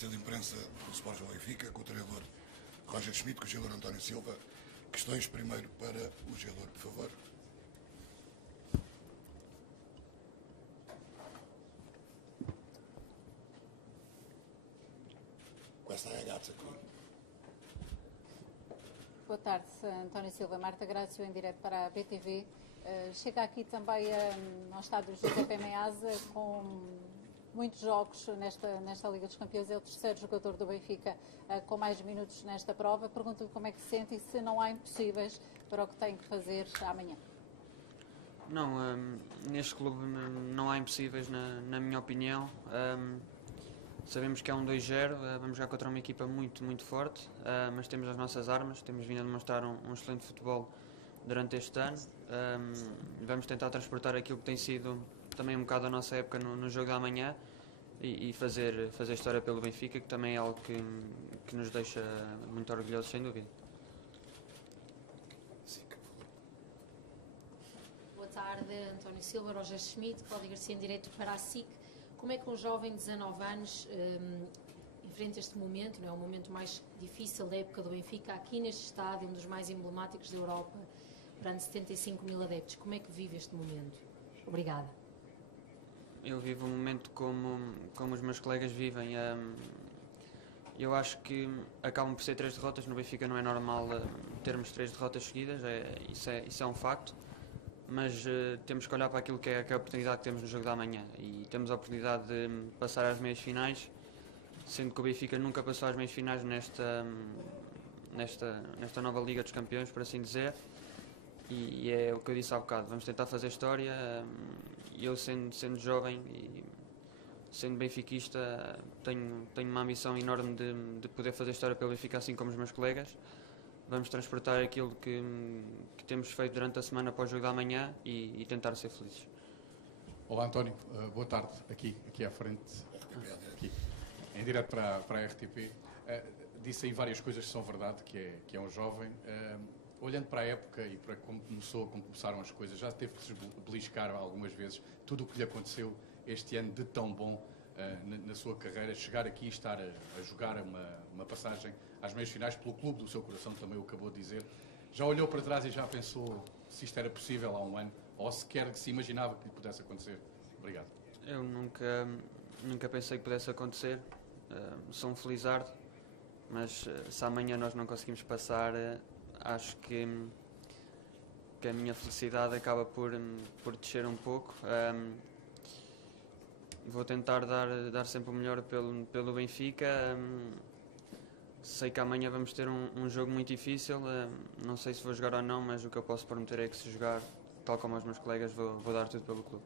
De imprensa do Sporting Benfica, com o treinador Roger Schmidt, com o jogador António Silva. Questões primeiro para o jogador, por favor. Questa è ragazza qui. Boa tarde, António Silva. Marta Grácio, em direto para a BTV. Chega aqui também ao estádio José Meazza com muitos jogos nesta Liga dos Campeões. É o terceiro jogador do Benfica com mais minutos nesta prova. Pergunto-lhe como é que se sente e se não há impossíveis para o que tem que fazer amanhã. Não, neste clube não há impossíveis, na minha opinião. Sabemos que é um 2-0, vamos jogar contra uma equipa muito, muito forte, mas temos as nossas armas, temos vindo a demonstrar um excelente futebol durante este ano. Vamos tentar transportar aquilo que tem sido também um bocado a nossa época no jogo da manhã e fazer história pelo Benfica, que também é algo que nos deixa muito orgulhosos, sem dúvida. Boa tarde, António Silva, Roger Schmidt, Cláudia Garcia, em direto para a SIC. Como é que um jovem de 19 anos enfrenta este momento, não é? O momento mais difícil da época do Benfica, aqui neste estádio, um dos mais emblemáticos da Europa, perante 75 mil adeptos? Como é que vive este momento? Obrigada. Eu vivo um momento como os meus colegas vivem. Eu acho que acabam por ser 3 derrotas. No Benfica não é normal termos 3 derrotas seguidas, isso é um facto. Mas temos que olhar para aquilo que é a oportunidade que temos no jogo da manhã. E temos a oportunidade de passar às meias finais, sendo que o Benfica nunca passou às meias finais nesta nova Liga dos Campeões, por assim dizer. E é o que eu disse há bocado, vamos tentar fazer história. Eu sendo jovem e sendo benfiquista, tenho uma ambição enorme de poder fazer história pelo Benfica, assim como os meus colegas. Vamos transportar aquilo que temos feito durante a semana para o jogo da manhã e tentar ser felizes. Olá, António, boa tarde, aqui à frente, aqui, em direto para a RTP. Disse aí várias coisas que são verdade, que é um jovem. Olhando para a época e para como começaram as coisas, já teve que se beliscar algumas vezes tudo o que lhe aconteceu este ano de tão bom na sua carreira, chegar aqui e estar a jogar uma passagem às meias finais pelo clube do seu coração, também o acabou de dizer. Já olhou para trás e já pensou se isto era possível há um ano, ou sequer que se imaginava que lhe pudesse acontecer? Obrigado. Eu nunca pensei que pudesse acontecer. Sou um felizardo, mas se amanhã nós não conseguimos passar, acho que a minha felicidade acaba por descer um pouco. Vou tentar dar sempre o melhor pelo Benfica. Sei que amanhã vamos ter um jogo muito difícil. Não sei se vou jogar ou não, mas o que eu posso prometer é que, se jogar, tal como os meus colegas, vou dar tudo pelo clube.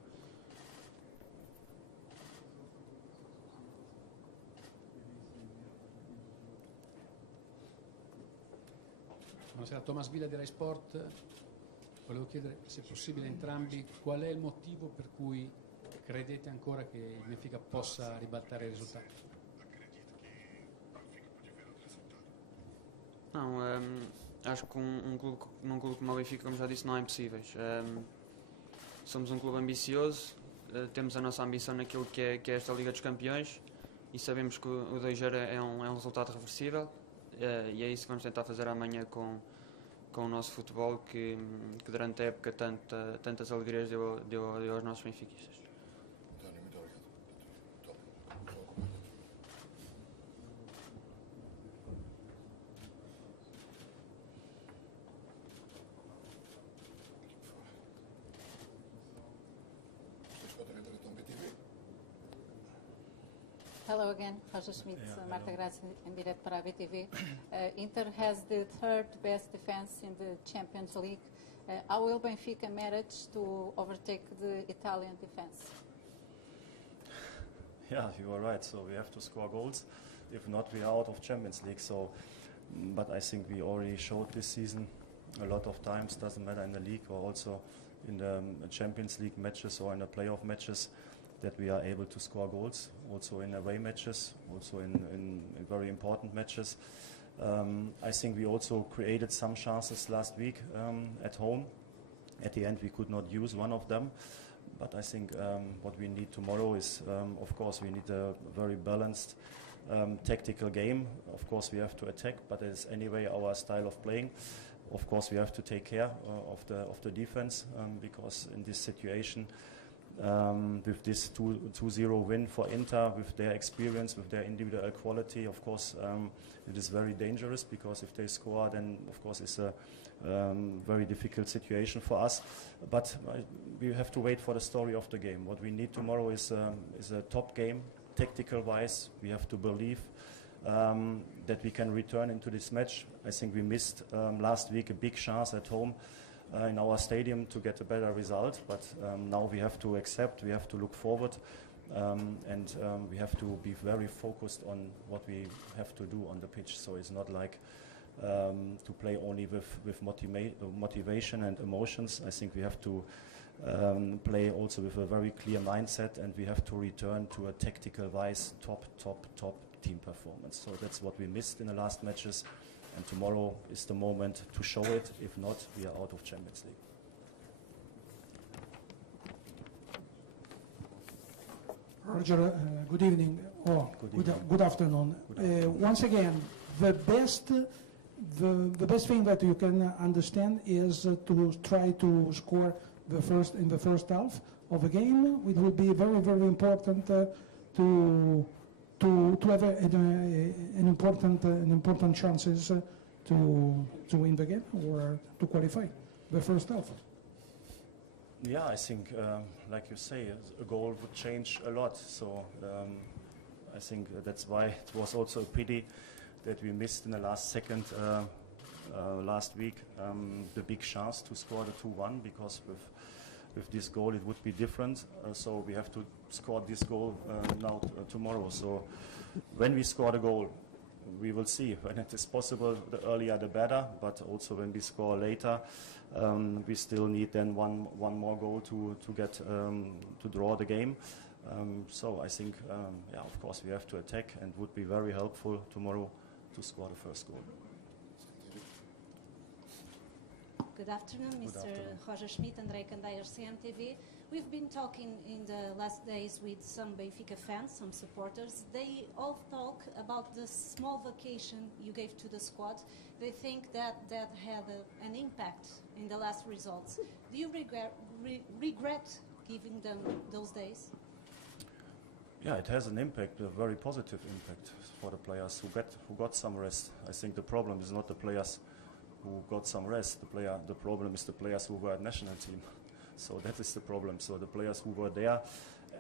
Buonasera, Thomas Villa di Rai Sport. Volevo chiedere, se possibile, a entrambi qual è il motivo per cui credete ancora che il Benfica possa ribaltare il risultato? Não, acho que num clube como o Benfica, como já disse, não há impossíveis. Somos um clube ambicioso, temos a nossa ambição naquilo que é esta Liga dos Campeões e sabemos que o 2-0 é um resultado reversível, e é isso que vamos tentar fazer amanhã com o nosso futebol, que durante a época tantas alegrias deu aos nossos benfiquistas. António, muito obrigado. Hello again, Roger Schmidt, Marta Grácio, em direto para a BTV. Inter has the third best defense in the Champions League. How will Benfica manage to overtake the Italian defense? Yeah, you are right. So we have to score goals. If not, we are out of Champions League. So, but I think we already showed this season a lot of times. Doesn't matter in the league or also in the Champions League matches or in the playoff matches, that we are able to score goals, also in away matches, also in very important matches. I think we also created some chances last week at home. At the end, we could not use one of them. But I think what we need tomorrow is, of course, we need a very balanced tactical game. Of course, we have to attack, but it's anyway our style of playing. Of course, we have to take care of the defense because in this situation, with this 2-0 win for Inter, with their experience, with their individual quality, of course, it is very dangerous because if they score, then of course it's a very difficult situation for us. But we have to wait for the story of the game. What we need tomorrow is a top game, tactical-wise. We have to believe that we can return into this match. I think we missed last week a big chance at home in our stadium to get a better result, but now we have to accept, we have to look forward, and we have to be very focused on what we have to do on the pitch. So it's not like to play only with motivation and emotions. I think we have to play also with a very clear mindset, and we have to return to a tactical-wise top team performance. So that's what we missed in the last matches, and tomorrow is the moment to show it. If not, we are out of Champions League. Roger, good evening. Good afternoon. Once again, the best thing that you can understand is to try to score in the first half of the game. It will be very, very important to have an important chances to win the game or to qualify the first half. Yeah, I think, like you say, a goal would change a lot. So I think that's why it was also a pity that we missed in the last second last week the big chance to score the 2-1, because with this goal it would be different. So we have to score this goal now tomorrow. So when we score the goal, we will see. When it is possible, the earlier the better, but also when we score later, we still need then one more goal to get to draw the game. So I think, yeah, of course we have to attack, and would be very helpful tomorrow to score the first goal. Good afternoon, Mr. Roger Schmidt, André Candeias, CMTV. We've been talking in the last days with some Benfica fans, some supporters. They all talk about the small vacation you gave to the squad. They think that had an impact in the last results. Do you regret giving them those days? Yeah, it has an impact, a very positive impact for the players who got some rest. I think the problem is not the players who got some rest. The problem is the players who were at national team. So that is the problem. So the players who were there,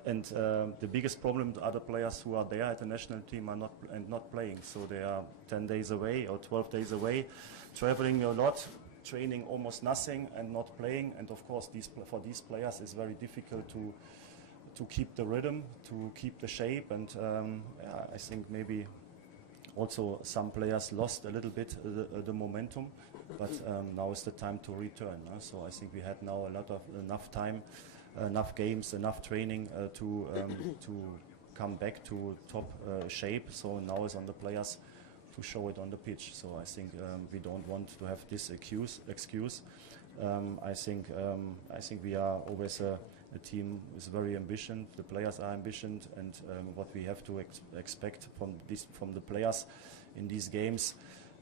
and the biggest problem, the other players who are there at the national team are not playing. So they are 10 days away or 12 days away, traveling a lot, training almost nothing, and not playing. And of course, for these players, it's very difficult to keep the rhythm, to keep the shape. And yeah, I think maybe also some players lost a little bit the momentum, but now is the time to return. So I think we had now enough time, enough games, enough training to come back to top shape. So now is on the players to show it on the pitch. So I think we don't want to have this excuse. I think we are always a team is very ambitious. The players are ambitious, and what we have to expect from the players in these games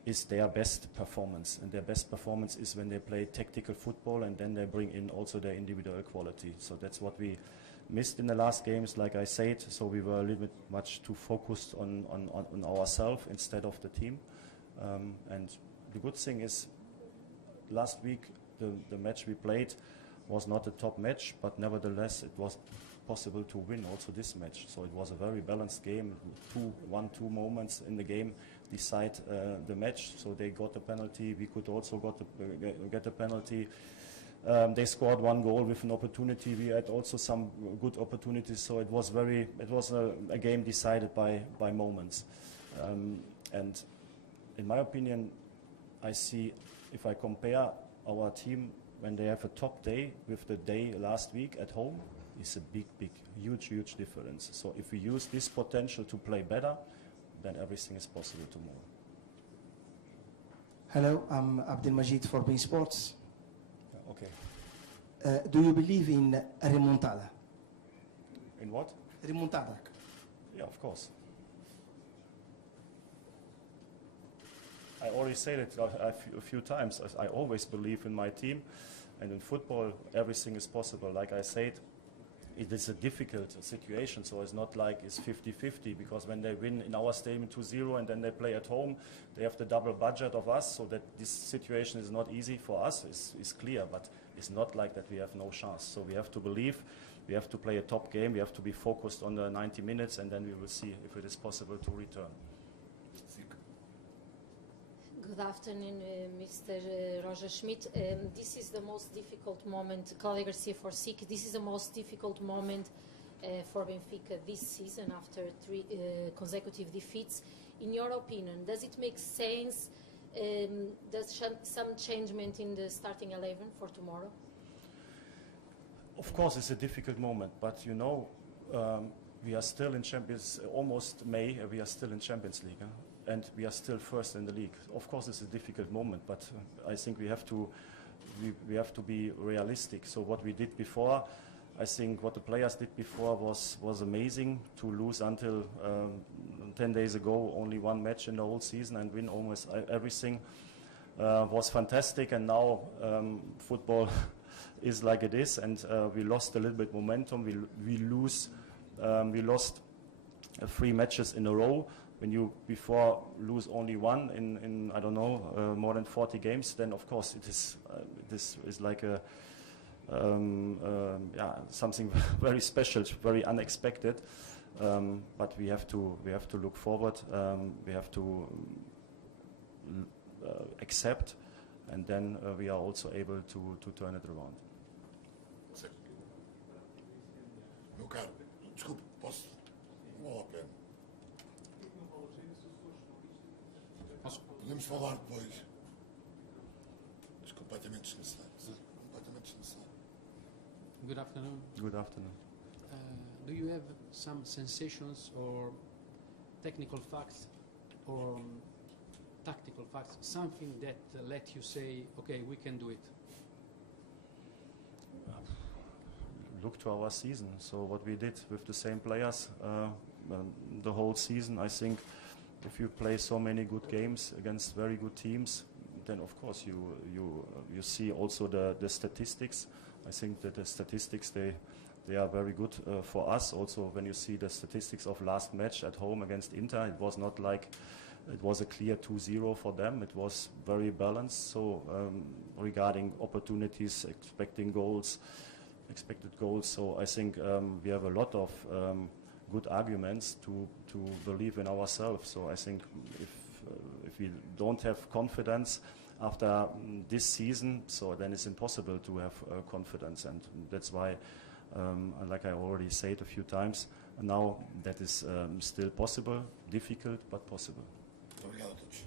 is their best performance. And their best performance is when they play tactical football, and then they bring in also their individual quality. So that's what we missed in the last games, like I said. So we were a little bit much too focused on ourselves instead of the team. And the good thing is, last week the match we played was not a top match, but nevertheless it was possible to win also this match. So it was a very balanced game. 1-2 moments in the game decide the match. So they got a penalty. We could also get a penalty. They scored one goal with an opportunity. We had also some good opportunities. So it was a game decided by moments. And in my opinion, I see, if I compare our team when they have a top day with the day last week at home, it's a huge difference. So if we use this potential to play better, then everything is possible tomorrow. Hello, I'm Abdel Majid for Bein Sports. Okay. Do you believe in a remontada? In what? Remontada. Yeah, of course. I already said it a few times. I always believe in my team, and in football everything is possible. Like I said, it is a difficult situation, so it's not like it's 50-50, because when they win in our stadium 2-0 and then they play at home, they have the double budget of us, so that this situation is not easy for us, is clear, but it's not like that we have no chance. So we have to believe, we have to play a top game, we have to be focused on the 90 minutes, and then we will see if it is possible to return. Good afternoon, Mr. Roger Schmidt. This is the most difficult moment, Claudia Garcia for SIC, this is the most difficult moment for Benfica this season after 3 consecutive defeats. In your opinion, does it make sense, does some changement in the starting 11 for tomorrow? Of course, it's a difficult moment, but you know, we are still in Champions, almost May, we are still in Champions League. Huh? And we are still first in the league. Of course, it's a difficult moment, but I think we have to be realistic. So what we did before, I think what the players did before was amazing. To lose until 10 days ago only 1 match in the whole season and win almost everything was fantastic. And now football is like it is, and we lost a little bit momentum. We lost 3 matches in a row. When you before lose only 1 in I don't know, more than 40 games, then of course it is this is like a something very special, very unexpected. But we have to look forward. We have to accept, and then we are also able to turn it around. Meu caro, desculpe, posso? Não vale a pena. Podemos falar depois. Mas completamente desnecessário. Completamente desnecessário. Good afternoon. Good afternoon. Do you have some sensations or technical facts or tactical facts, something that let you say, okay, we can do it? Look to our season. So what we did with the same players the whole season, I think if you play so many good games against very good teams, then of course you see also the statistics. I think that the statistics they are very good for us. Also, when you see the statistics of last match at home against Inter, it was not like it was a clear 2-0 for them. It was very balanced. So regarding opportunities, expected goals. So I think we have a lot of good arguments to believe in ourselves. So I think if we don't have confidence after this season, so then it's impossible to have confidence, and that's why, like I already said a few times, now that is still possible, difficult but possible. Obrigado a todos.